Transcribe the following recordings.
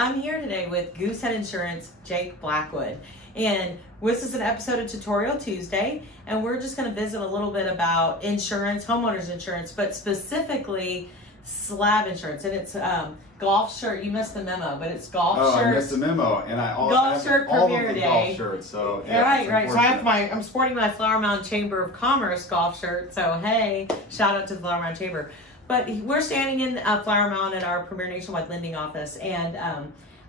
I'm here today with Goosehead Insurance, Jake Blackwood. And this is an episode of Tutorial Tuesday, and we're just going to visit a little bit about insurance, homeowners insurance, but specifically slab insurance. And it's golf shirt. You missed the memo, but it's golf shirts. Oh, I missed the memo, and golf shirt premiere day. Golf shirts. So yeah, right. So I'm sporting my Flower Mound Chamber of Commerce golf shirt. So hey, shout out to the Flower Mound Chamber. But we're standing in Flower Mound at our Premier Nationwide Lending office, and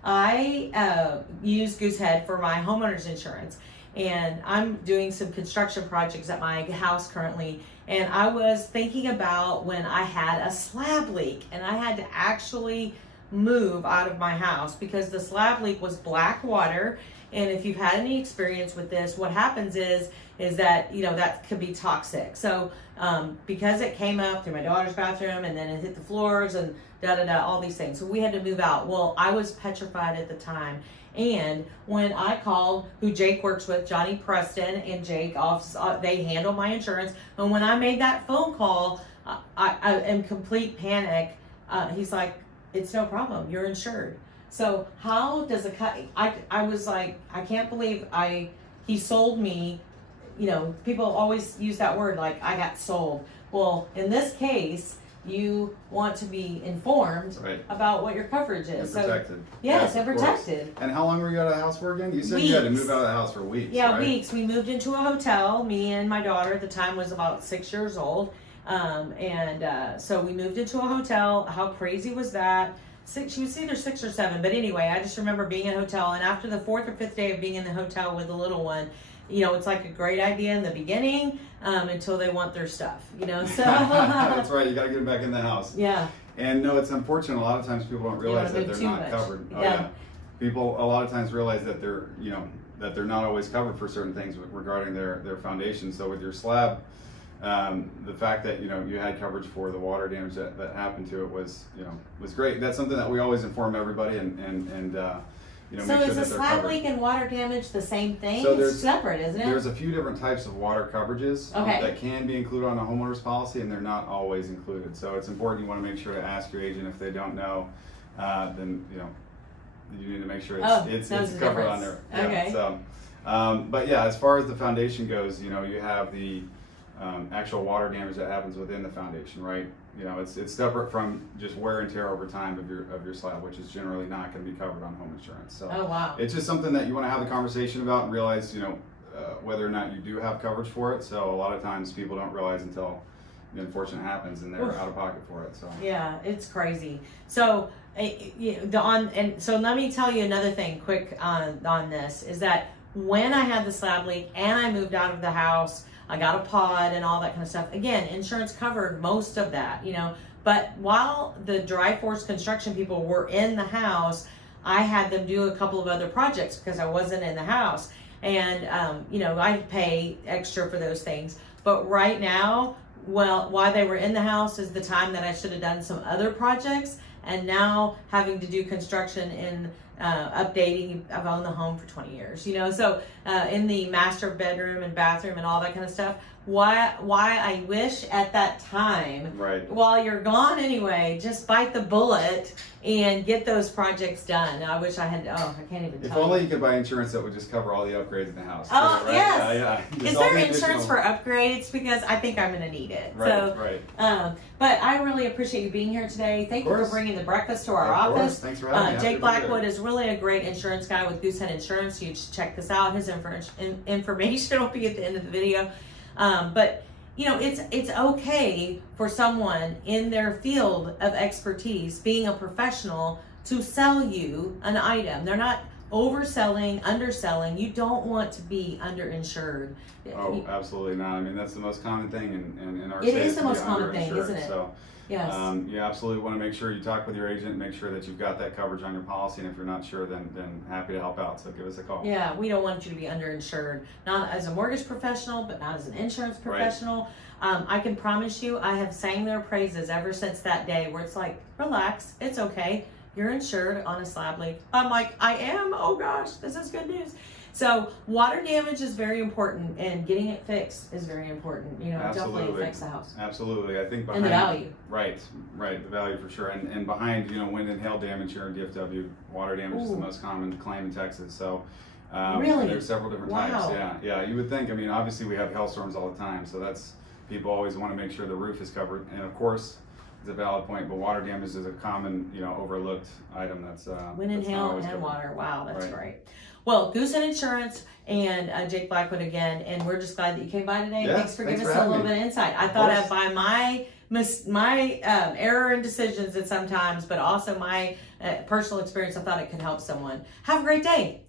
I use Goosehead for my homeowners insurance. And I'm doing some construction projects at my house currently, and I was thinking about when I had a slab leak and I had to actually move out of my house because the slab leak was black water. And if you've had any experience with this, what happens is that, you know, that could be toxic. So because it came up through my daughter's bathroom and then it hit the floors and all these things. So we had to move out. Well, I was petrified at the time. And when I called who Jake works with, Johnny Preston and Jake, they handle my insurance. And when I made that phone call, I in complete panic. He's like, it's no problem. You're insured. So how does I was like, I can't believe he sold me. You know, people always use that word like I got sold. Well, in this case, you want to be informed about what your coverage is. And protected. So, yes, and protected. And how long were you out of the house for again? You said weeks. You had to move out of the house for weeks. Yeah, right? weeks. We moved into a hotel. Me and my daughter at the time was about 6 years old. So we moved into a hotel. How crazy was that? She was either 6 or 7. But anyway, I just remember being in a hotel. And after the 4th or 5th day of being in the hotel with the little one, you know, it's like a great idea in the beginning until they want their stuff, you know, so. That's right, you got to get them back in the house. Yeah. And no, it's unfortunate. A lot of times people don't realize that they're not covered. Oh, yeah. People a lot of times realize that they're, you know, that they're not always covered for certain things regarding their foundation. So with your slab, the fact that, you know, you had coverage for the water damage that happened to it was, you know, was great. That's something that we always inform everybody and you know, so make is sure a slab leak and water damage the same thing? So it's separate, isn't it? There's a few different types of water coverages that can be included on a homeowner's policy, and they're not always included. So it's important. You want to make sure to ask your agent if they don't know. Then you know you need to make sure it's covered on there. Okay. Yeah, so, but yeah, as far as the foundation goes, you know, you have the actual water damage that happens within the foundation, right? You know, it's separate from just wear and tear over time of your slab, which is generally not going to be covered on home insurance. So it's just something that you want to have the conversation about and realize, you know, whether or not you do have coverage for it. So a lot of times people don't realize until the unfortunate happens and they're out of pocket for it. So yeah, it's crazy. So so let me tell you another thing quick on this is that when I had the slab leak and I moved out of the house, I got a pod and all that kind of stuff. Again, insurance covered most of that, you know, but while the dry force construction people were in the house, I had them do a couple of other projects because I wasn't in the house. And, you know, I pay extra for those things. But right now, well, while they were in the house is the time that I should have done some other projects. And now having to do construction in updating, I've owned the home for 20 years, you know, so in the master bedroom and bathroom and all that kind of stuff. Why I wish at that time, while you're gone anyway, just bite the bullet and get those projects done. I wish I had, I can't even tell If only you could buy insurance that would just cover all the upgrades in the house. Oh, right? yes. Yeah. Is there insurance for upgrades? Because I think I'm going to need it. But I really appreciate you being here today. Thank you for bringing the breakfast to our office. Thanks for having me. Jake Blackwood is really a great insurance guy with Goosehead Insurance. You should check this out. His information will be at the end of the video. But you know, it's okay for someone in their field of expertise, being a professional, to sell you an item. They're not overselling, underselling. You don't want to be underinsured. Oh, absolutely not. I mean, that's the most common thing in our state. It is the most common thing, isn't it? So, yes. You absolutely want to make sure you talk with your agent, make sure that you've got that coverage on your policy, and if you're not sure, then happy to help out. So give us a call. Yeah, we don't want you to be underinsured, not as a mortgage professional, but not as an insurance professional. I can promise you, I have sang their praises ever since that day where it's like, relax, it's okay. You're insured on a slab leak. I'm like, I am? Oh gosh, this is good news. So water damage is very important, and getting it fixed is very important. You know, it definitely Absolutely. affects the house Absolutely. I think and behind the value. Right, the value for sure. And behind, wind and hail damage here in DFW, water damage is the Ooh. most common claim in Texas. So Really? there's several different Wow. types. Yeah. You would think, I mean, obviously we have hailstorms all the time, so that's, people always want to make sure the roof is covered. And of course, it's a valid point, but water damage is a common, overlooked item that's Wind and that's not hail always and covered. water. Wow, that's Right. great. Well, Goosehead Insurance and Jake Blackwood again, and we're just glad that you came by today. Yeah, Thanks for thanks giving for us a having little me. bit of insight. I Of thought course. by my error and decisions at sometimes, but also my personal experience, I thought it could help someone. Have a great day.